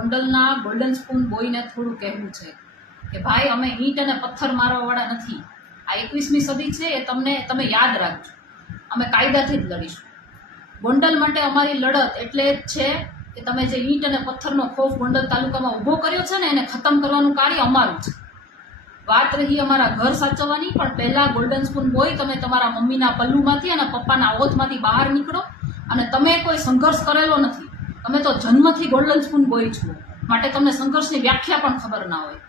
ગોંડલના golden spoon બોયને થોડું કહેવું છે કે ભાઈ, અમે ઈંટ અને પથ્થર મારવાવાળા નથી. આ 21મી સદી છે, એ તમે યાદ રાખજો. અમે કાયદાથી જ લડીશું. ગોંડલ માટે અમારી લડત એટલે જ છે કે તમે જે ઈંટ અને પથ્થરનો ખોફ ગોંડલ તાલુકામાં ઊભો કર્યો છે ને, એને ખતમ કરવાનું કાર્ય અમારું છે. વાત રહી અમારા ઘર સાચવવાની, પણ પહેલાં ગોલ્ડન સ્પૂન બોય, તમે તમારા મમ્મીના પલ્લુમાંથી અને પપ્પાના ઓથમાંથી બહાર નીકળો. અને તમે કોઈ સંઘર્ષ કરેલો નથી, તમે તો જન્મથી ગોલ્ડન સ્પૂન બોય છો, માટે તમને સંઘર્ષની વ્યાખ્યા પણ ખબર ના હોય.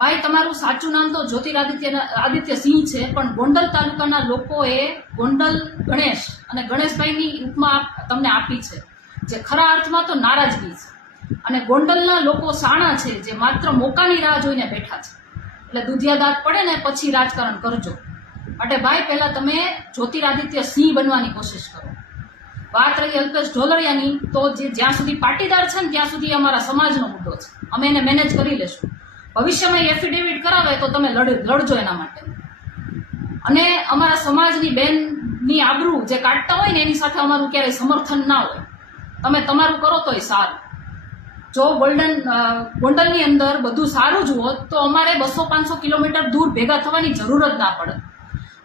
ભાઈ, તમારું સાચું નામ તો જ્યોતિરાદિત્ય સિંહ છે, પણ ગોંડલ તાલુકાના લોકોએ ગોંડલ ગણેશ અને ગણેશભાઈની ઉપમા તમને આપી છે, જે ખરા અર્થમાં તો નારાજગી છે. અને ગોંડલના લોકો શાણા છે, જે માત્ર મોકાની રાહ જોઈને બેઠા છે. એટલે દુધિયા દાંત પડે ને પછી રાજકારણ કરજો. માટે ભાઈ, પહેલા તમે જ્યોતિરાદિત્ય સિંહ બનવાની કોશિશ કરો. વાત રહી અલ્પેશ ઢોલરિયાની, તો જે જ્યાં સુધી પાટીદાર છે ને ત્યાં સુધી અમારા સમાજનો મુદ્દો છે, અમે એને મેનેજ કરી લેશું. ભવિષ્યમાં એફિડેવિટ કરાવે તો તમે લડજો એના માટે. અને અમારા સમાજની બેનની આબરૂ જે કાઢતા હોય ને, એની સાથે અમારું ક્યારેય સમર્થન ના હોય. તમે તમારું કરો તોય સારું. જો ગોંડલની અંદર બધું સારું જ હોત તો અમારે 200-500 કિલોમીટર દૂર ભેગા થવાની જરૂર જ ના પડે.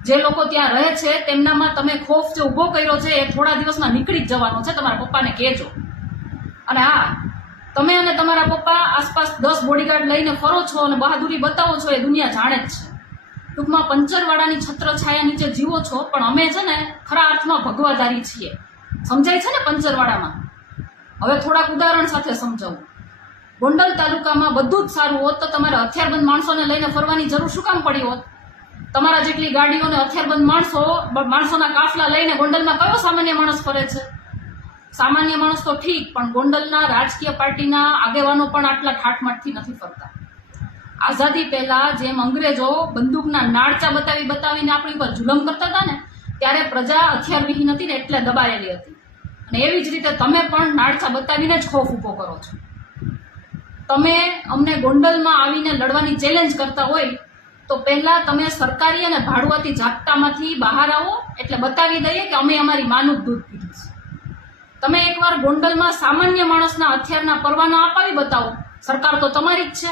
જે લોકો ત્યાં રહે છે તેમનામાં તમે ખોફ જે ઊભો કર્યો છે, એ થોડા દિવસમાં નીકળી જ જવાનો છે. તમારા પપ્પાને કહેજો. અને હા, તમે અને તમારા પપ્પા આસપાસ 10 બોડીગાર્ડ લઈને ફરો છો અને બહાદુરી બતાવો છો, એ દુનિયા જાણે જ છે. ટૂંકમાં પંચરવાળાની છત્રછાયા નીચે જીવો છો, પણ અમે છે ને ખરા અર્થમાં ભગવાદારી છીએ. સમજાય છે ને પંચરવાળામાં? હવે થોડાક ઉદાહરણ સાથે સમજાવું. ગોંડલ તાલુકામાં બધું જ સારું હોત તો તમારે હથિયારબંધ માણસોને લઈને ફરવાની જરૂર શું કામ પડી હોત? તમારા જેટલી ગાડીઓને હથિયારબંધ માણસોના કાફલા લઈને ગોંડલમાં કયો સામાન્ય માણસ ફરે છે? સામાન્ય માણસ તો ઠીક, પણ ગોંડલના રાજકીય પાર્ટીના આગેવાનો પણ આટલા ઠાઠમાઠથી નથી ફરતા. આઝાદી પહેલા જેમ અંગ્રેજો બંદૂકના નાળચા બતાવીને આપણી પર જુલમ કરતા હતા ને, ત્યારે પ્રજા હથિયાર વિહીન હતી ને એટલે દબાયેલી હતી. અને એવી જ રીતે તમે પણ નાળચા બતાવીને જ ખોફ ઊભો કરો છો. તમે અમને ગોંડલમાં આવીને લડવાની ચેલેન્જ કરતા હોય તો પહેલા તમે સરકારી અને ભાડુઆતી ઝાપટામાંથી બહાર આવો, એટલે બતાવી દઈએ કે અમે અમારી માનું દૂધ પીધું છે. તમે એકવાર ગોંડલમાં સામાન્ય માણસના હથિયારના પરવાના અપાવી બતાવો, સરકાર તો તમારી જ છે.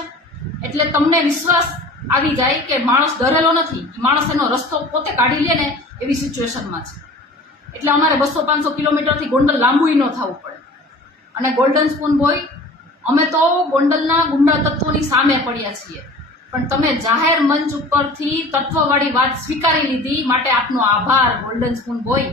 એટલે તમને વિશ્વાસ આવી જાય કે માણસ ડરેલો નથી, માણસ એનો રસ્તો પોતે કાઢી લે ને એવી સિચ્યુએશનમાં છે. એટલે અમારે 200-500 કિલોમીટરથી ગોંડલ લાંબુય ન થવું પડે. અને ગોલ્ડન સ્પૂન બોય, અમે તો ગોંડલના ગુંડા તત્વોની સામે પડ્યા છીએ, પણ તમે જાહેર મંચ ઉપરથી તત્વવાળી વાત સ્વીકારી લીધી, માટે આપનો આભાર ગોલ્ડન સ્પૂન બોય.